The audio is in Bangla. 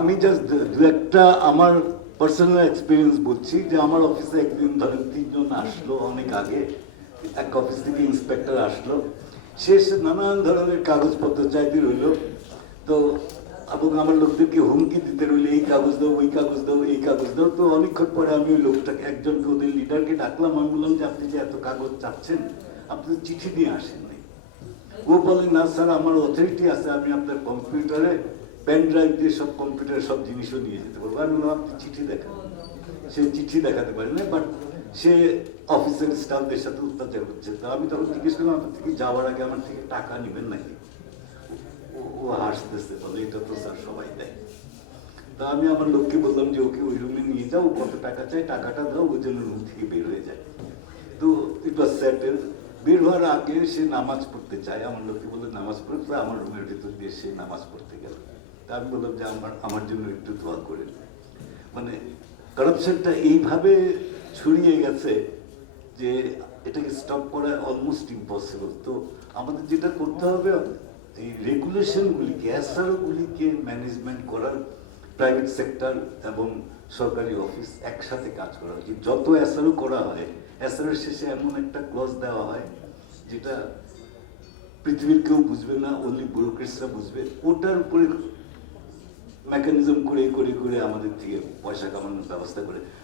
আমি জাস্ট দু একটা আমার পার্সোনাল এক্সপিরিয়েন্স বলছি যে আমার অফিসে একদিন ধরেন তিনজন আসলো অনেক আগে, এক অফিস থেকে ইন্সপেক্টর আসলো, সে এসে নানান ধরনের কাগজপত্র চাইতে রইল। তো এবং আমার লোকদেরকে হুমকি দিতে রইল, এই কাগজ দাও, ওই কাগজ দাও, এই কাগজ দাও। তো অনেকক্ষণ পরে আমি ওই লোকটাকে, একজনকে ওদের লিডারকে ডাকলাম। আমি বললাম যে আপনি যে এত কাগজ চাচ্ছেন, আপনি তো চিঠি দিয়ে আসেন নাই। ও বলে না স্যার, আমার অথরিটি আছে, আমি আপনার কম্পিউটারে পেন ড্রাইভ দিয়ে সব কম্পিউটার সব জিনিসও নিয়ে যেতে পারবো। আমি বললাম আপনি চিঠি দেখান। সে চিঠি দেখাতে পারে না, বাট সে অফিসের স্টাফদের সাথে অত্যাচার করছে। তো আমি তখন জিজ্ঞেস করলাম আপনার থেকে যাওয়ার আগে আমার থেকে টাকা নেবেন নাকি? ও হাসতেছে, বলে এটা তো স্যার সবাই দেয়। তা আমি আমার লোককে বললাম যে ওকে ওই রুমে নিয়ে যাও, কত টাকা চাই টাকাটা দাও, ওই জন্য রুম থেকে বের হয়ে যায়। তো ইট ওয়াজ সেটেল। বের হওয়ার আগে সে নামাজ পড়তে চায়, আমার লোককে বলে নামাজ পড়তে, আমার রুমের ভিতর দিয়ে সে নামাজ পড়তে গেল। তা আমি বললাম যে আমার জন্য একটু দোয়া করেন। মানে কারাপশনটা এইভাবে ছড়িয়ে গেছে যে এটাকে স্টপ করা অলমোস্ট ইম্পসিবল। তো আমাদের যেটা করতে হবে, এই রেগুলেশনগুলিকে, এসআরওগুলিকে ম্যানেজমেন্ট করার প্রাইভেট সেক্টর এবং সরকারি অফিস একসাথে কাজ করা উচিত। যত এসআরও করা হয়, এসআরওর শেষে এমন একটা ক্লজ দেওয়া হয় যেটা পৃথিবীর কেউ বুঝবে না, অনলি ব্যুরোক্রেটসরা বুঝবে। ওটার উপরে মেকানিজম করে করে করে আমাদের থেকে পয়সা কামানোর ব্যবস্থা করে